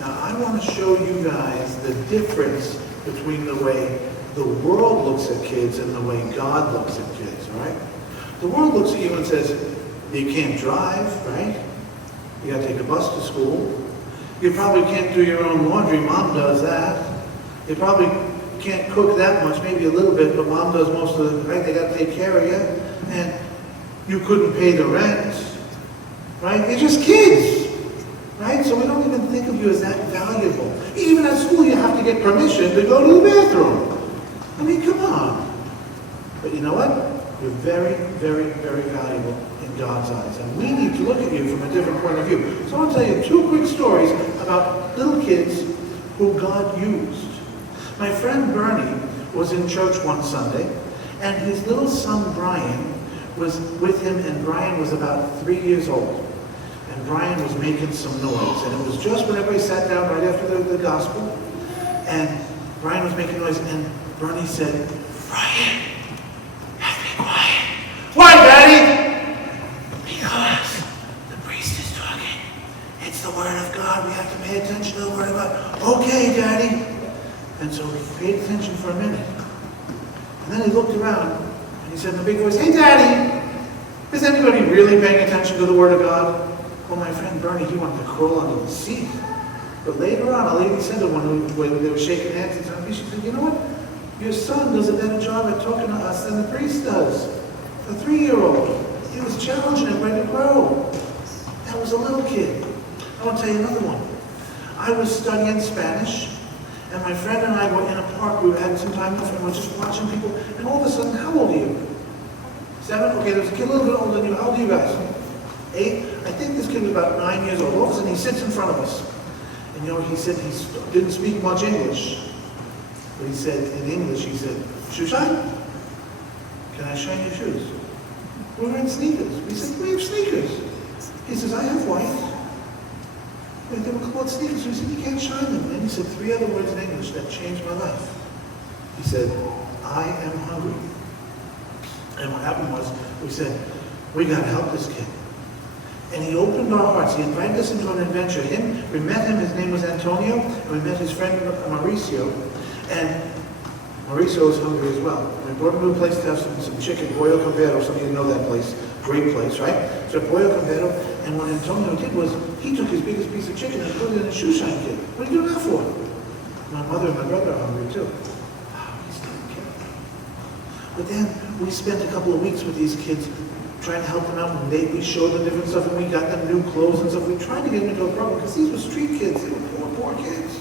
Now, I want to show you guys the difference between the way the world looks at kids and the way God looks at kids, all right? The world looks at you and says, you can't drive, right? You got to take a bus to school. You probably can't do your own laundry. Mom does that. You probably can't cook that much, maybe a little bit, but Mom does most of it, right? They got to take care of you. And you couldn't pay the rent, right? You're just kids, right? So we don't even think of you as that valuable. Even at school, you have to get permission to go to the bathroom. I mean, come on. But you know what? You're very, very, very valuable in God's eyes. And we need to look at you from a different point of view. So I want to tell you 2 quick stories about little kids who God used. My friend Bernie was in church one Sunday, and his little son Brian was with him, and Brian was about 3 years old. And Brian was making some noise. And it was just when everybody sat down right after the gospel, and Brian was making noise, and Bernie said, "Brian, you have to be quiet." "Why, Daddy?" "Because the priest is talking. It's the Word of God. We have to pay attention to the Word of God." "Okay, Daddy." And so he paid attention for a minute. And then he looked around, and he said in a big voice, "Hey, Daddy, is anybody really paying attention to the Word of God?" Well, my friend Bernie, he wanted to crawl under the seat. But later on, a lady said to him when they were shaking hands and something, she said, "You know what? Your son does a better job at talking to us than the priest does." A 3-year-old. He was challenging him ready to grow. That was a little kid. I want to tell you another one. I was studying Spanish, and my friend and I were in a park. We were having some time off, and we were just watching people. And all of a sudden, how old are you? 7? Okay, there was a kid a little bit older than you. How old are you guys? 8? I think this kid was about 9 years old. All of a sudden, he sits in front of us. And you know, he said he didn't speak much English. But he said, in English, he said, "Shoe shine? Can I shine your shoes?" We were in sneakers. We said, "We have sneakers." He says, "I have white." They were called sneakers. We said, "You can't shine them." And he said 3 other words in English that changed my life. He said, "I am hungry." And what happened was, we said, "We got to help this kid." And he opened our hearts. He invited us into an adventure. We met him, his name was Antonio, and we met his friend Mauricio. And Mauricio was hungry as well. We brought him to a place to have some chicken, Pollo Campero. Some of you know that place. Great place, right? So Pollo Campero. And what Antonio did was, he took his biggest piece of chicken and put it in a shoe shine kit. What are you doing that for? My mother and my brother are hungry too. Wow, he's not kidding. But then we spent a couple of weeks with these kids trying to help them out. And we showed them different stuff, and we got them new clothes and stuff. We tried to get them into a program, because these were street kids. They were poor kids.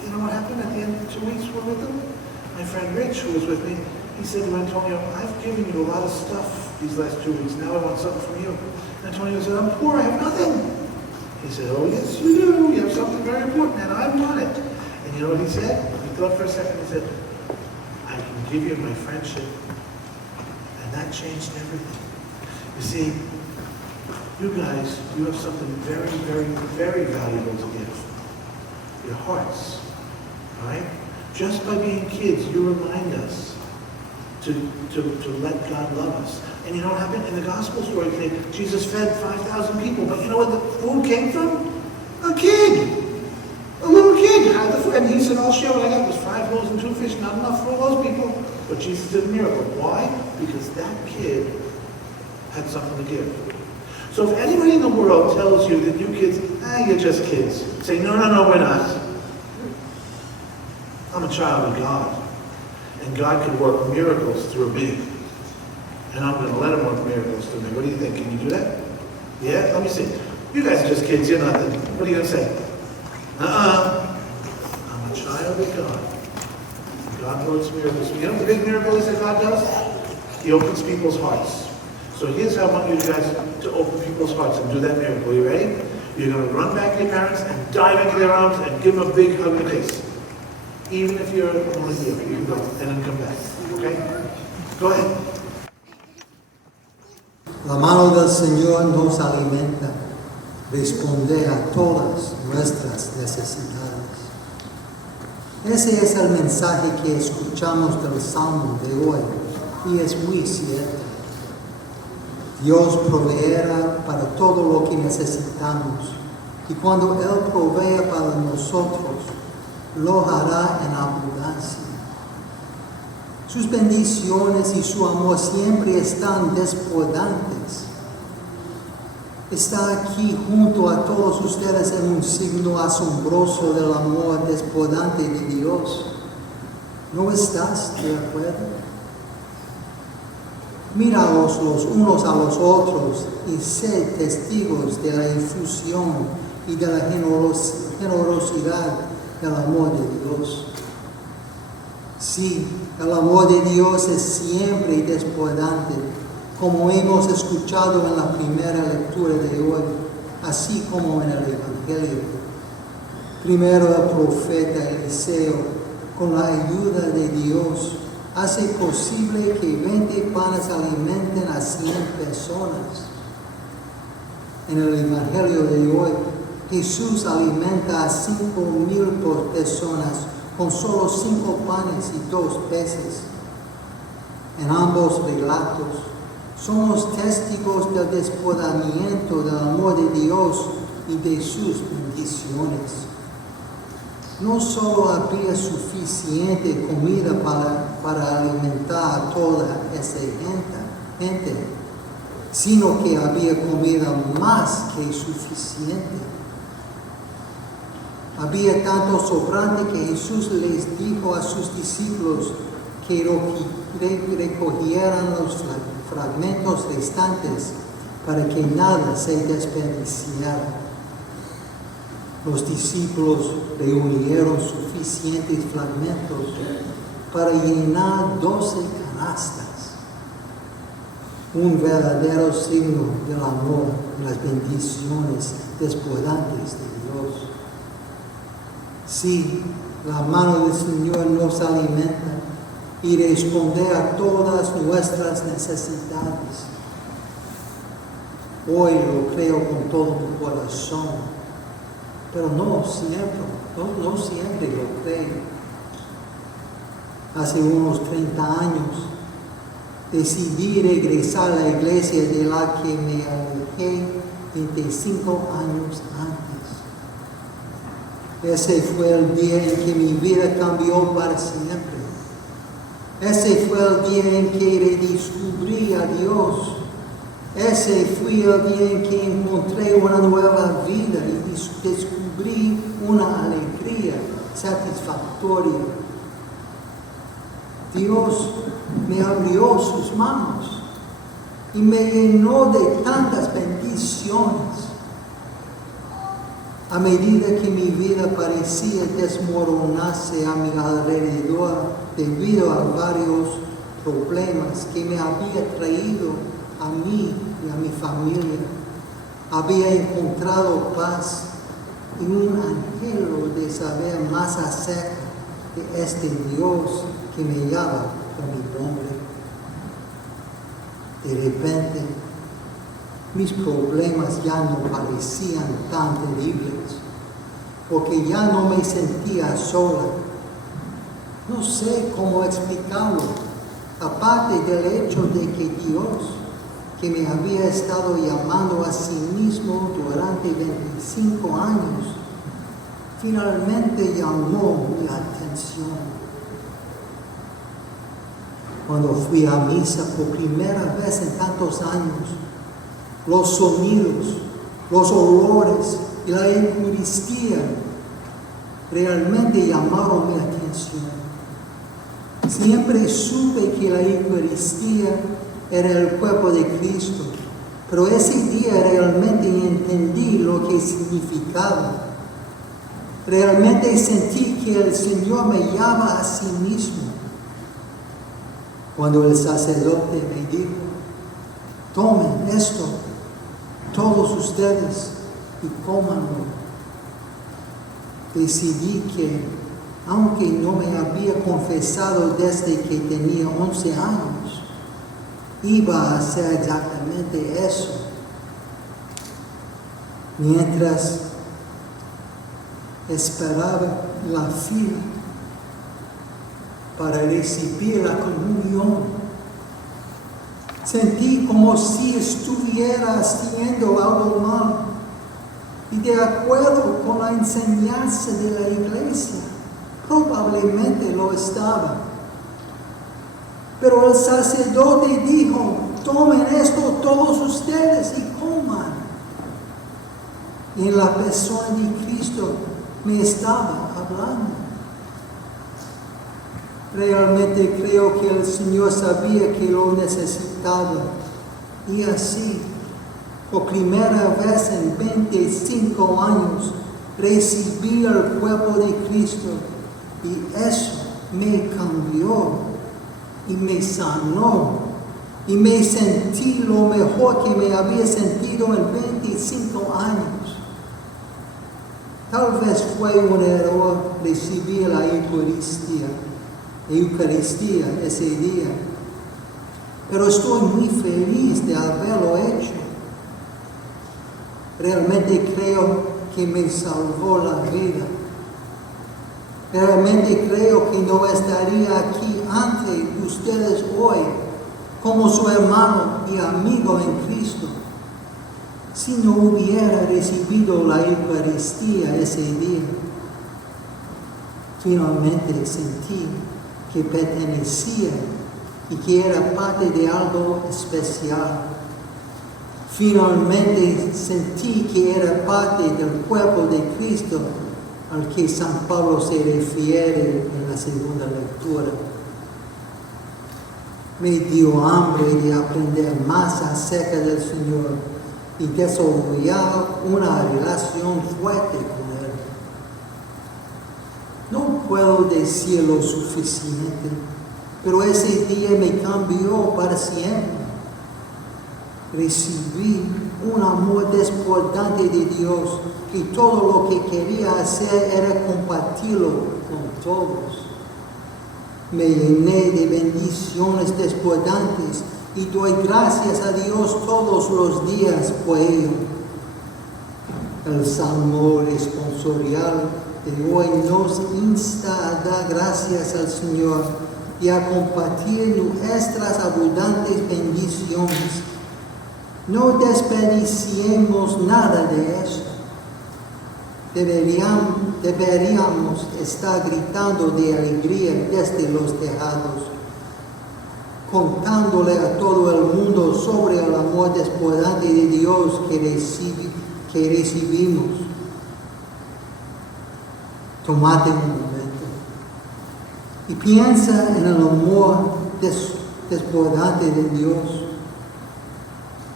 You know what happened at the end of 2 weeks we were with them? My friend Rich, who was with me, he said to Antonio, "I've given you a lot of stuff these last 2 weeks. Now I want something from you." And Antonio said, "I'm poor, I have nothing." He said, "Oh yes you do. You have something very important, and I want it." And you know what he said? He thought for a second. He said, "I can give you my friendship." And that changed everything. You see, you guys, you have something very, very, very valuable to give. Your hearts, all right? Just by being kids, you remind us to let God love us. And you know what happened? In the gospel story today, Jesus fed 5,000 people. But you know where the food came from? A kid. A little kid had the food. And he said, "I'll share what I got. It was 5 loaves and 2 fish. Not enough for all those people." But Jesus did a miracle. Why? Because that kid had something to give. So if anybody in the world tells you that you kids, you're just kids, say, no, we're not. I'm a child of God. And God can work miracles through me. And I'm going to let him work miracles through me. What do you think? Can you do that? Yeah? Let me see. You guys are just kids. You're nothing. What are you going to say? I'm a child of God. God works miracles. You know what the big miracle is that God does? He opens people's hearts. So here's how I want you guys to open people's hearts and do that miracle. You ready? You're going to run back to your parents and dive into their arms and give them a big hug and kiss. Even if you're only here, you can go and then come back. Okay? Go ahead. La mano del Señor nos alimenta, responde a todas nuestras necesidades. Ese es el mensaje que escuchamos del Salmo de hoy, y es muy cierto. Dios proveerá para todo lo que necesitamos, y cuando Él provea para nosotros, lo hará en abundancia. Sus bendiciones y su amor siempre están desbordantes. Está aquí junto a todos ustedes en un signo asombroso del amor desbordante de Dios. ¿No estás de acuerdo? Míraos los unos a los otros y sed testigos de la infusión y de la generosidad del amor de Dios. Sí, el amor de Dios es siempre desbordante, como hemos escuchado en la primera lectura de hoy, así como en el Evangelio. Primero el profeta Eliseo, con la ayuda de Dios, hace posible que 20 panes alimenten a 100 personas. En el Evangelio de hoy, Jesús alimenta a 5,000 personas con solo 5 panes y 2 peces. En ambos relatos, somos testigos del desbordamiento del amor de Dios y de sus bendiciones. No solo había suficiente comida para alimentar a toda esa gente, sino que había comida más que suficiente. Había tanto sobrante que Jesús les dijo a sus discípulos que recogieran los fragmentos restantes para que nada se desperdiciara. Los discípulos reunieron suficientes fragmentos para llenar 12 canastas. Un verdadero signo del amor y las bendiciones desbordantes de Dios. Sí, la mano del Señor nos alimenta y responde a todas nuestras necesidades. Hoy lo creo con todo mi corazón. Pero no siempre lo creo. Hace unos 30 años decidí regresar a la iglesia de la que me alejé 25 años antes. Ese fue el día en que mi vida cambió para siempre. Ese fue el día en que redescubrí a Dios. Ese fue el día en que encontré una nueva vida y descubrí una alegría satisfactoria. Dios me abrió sus manos y me llenó de tantas bendiciones. A medida que mi vida parecía desmoronarse a mi alrededor debido a varios problemas que me había traído a mí y a mi familia, había encontrado paz y un anhelo de saber más acerca de este Dios que me llama por mi nombre. De repente, mis problemas ya no parecían tan terribles, porque ya no me sentía sola. No sé cómo explicarlo, aparte del hecho de que Dios, que me había estado llamando a sí mismo durante 25 años, finalmente llamó mi atención. Cuando fui a misa por primera vez en tantos años, los sonidos, los olores y la Eucaristía realmente llamaron mi atención. Siempre supe que la Eucaristía era el cuerpo de Cristo, pero ese día realmente entendí lo que significaba. Realmente sentí que el Señor me llama a sí mismo. Cuando el sacerdote me dijo, tomen esto, todos ustedes, y cómanlo, decidí que, aunque no me había confesado desde que tenía 11 años, iba a hacer exactamente eso. Mientras esperaba la fila para recibir la comunión, sentí como si estuviera haciendo algo mal. y de acuerdo con la enseñanza de la iglesia. Probablemente lo estaba. Pero el sacerdote dijo, tomen esto todos ustedes y coman. Y en la persona de Cristo me estaba hablando. Realmente creo que el Señor sabía que lo necesitaba. Y así, por primera vez en 25 años, recibí el cuerpo de Cristo. Y eso me cambió y me sanó. Y me sentí lo mejor que me había sentido en 25 años. Tal vez fue un error recibir la Eucaristía ese día, pero estoy muy feliz de haberlo hecho. Realmente creo que me salvó la vida. Realmente creo que no estaría aquí ante ustedes hoy como su hermano y amigo en Cristo si no hubiera recibido la Eucaristía ese día. Finalmente sentí que pertenecía y que era parte de algo especial. Finalmente sentí que era parte del cuerpo de Cristo al que San Pablo se refiere en la segunda lectura. Me dio hambre de aprender más acerca del Señor y desarrollar una relación fuerte con Él. No puedo decir lo suficiente, pero ese día me cambió para siempre. Recibí un amor desbordante de Dios y todo lo que quería hacer era compartirlo con todos. Me llené de bendiciones desbordantes y doy gracias a Dios todos los días por ello. El Salmo responsorial de hoy nos insta a dar gracias al Señor y a compartir nuestras abundantes bendiciones. No desperdiciemos nada de eso. Deberíamos estar gritando de alegría desde los tejados, contándole a todo el mundo sobre el amor desbordante de Dios que recibimos. Tómate un momento y piensa en el amor desbordante de Dios.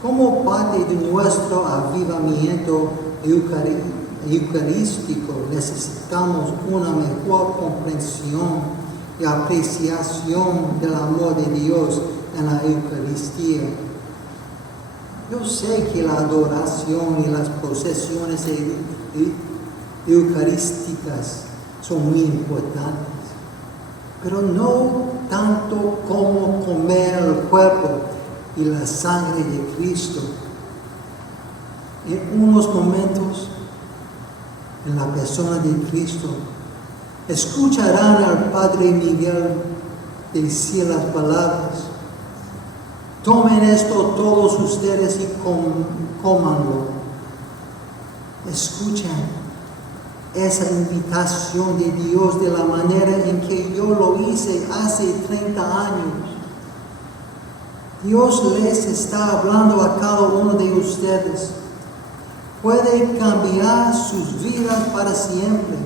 Como parte de nuestro avivamiento eucarístico necesitamos una mejor comprensión y apreciación del amor de Dios en la Eucaristía. Yo sé que la adoración y las procesiones eucarísticas son muy importantes, pero no tanto como comer el cuerpo y la sangre de Cristo. En unos momentos, en la persona de Cristo, escucharán al Padre Miguel decir las palabras: tomen esto todos ustedes y cómanlo. Escuchen esa invitación de Dios de la manera en que yo lo hice hace 30 años. Dios les está hablando a cada uno de ustedes. Puede cambiar sus vidas para siempre.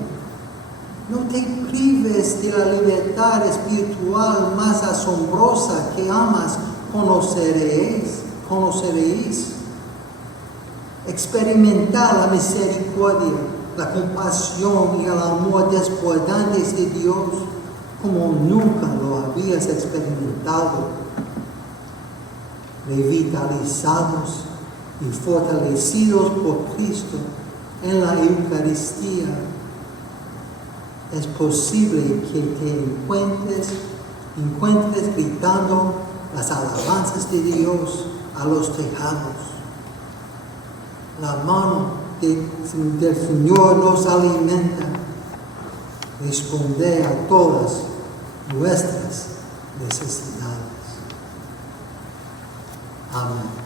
No te prives de la libertad espiritual más asombrosa que amas conoceréis. Experimentar la misericordia, la compasión y el amor desbordantes de Dios como nunca lo habías experimentado. Revitalizados y fortalecidos por Cristo en la Eucaristía, es posible que te encuentres gritando las alabanzas de Dios a los tejados. La mano del Señor nos alimenta, responde a todas nuestras necesidades. Amén.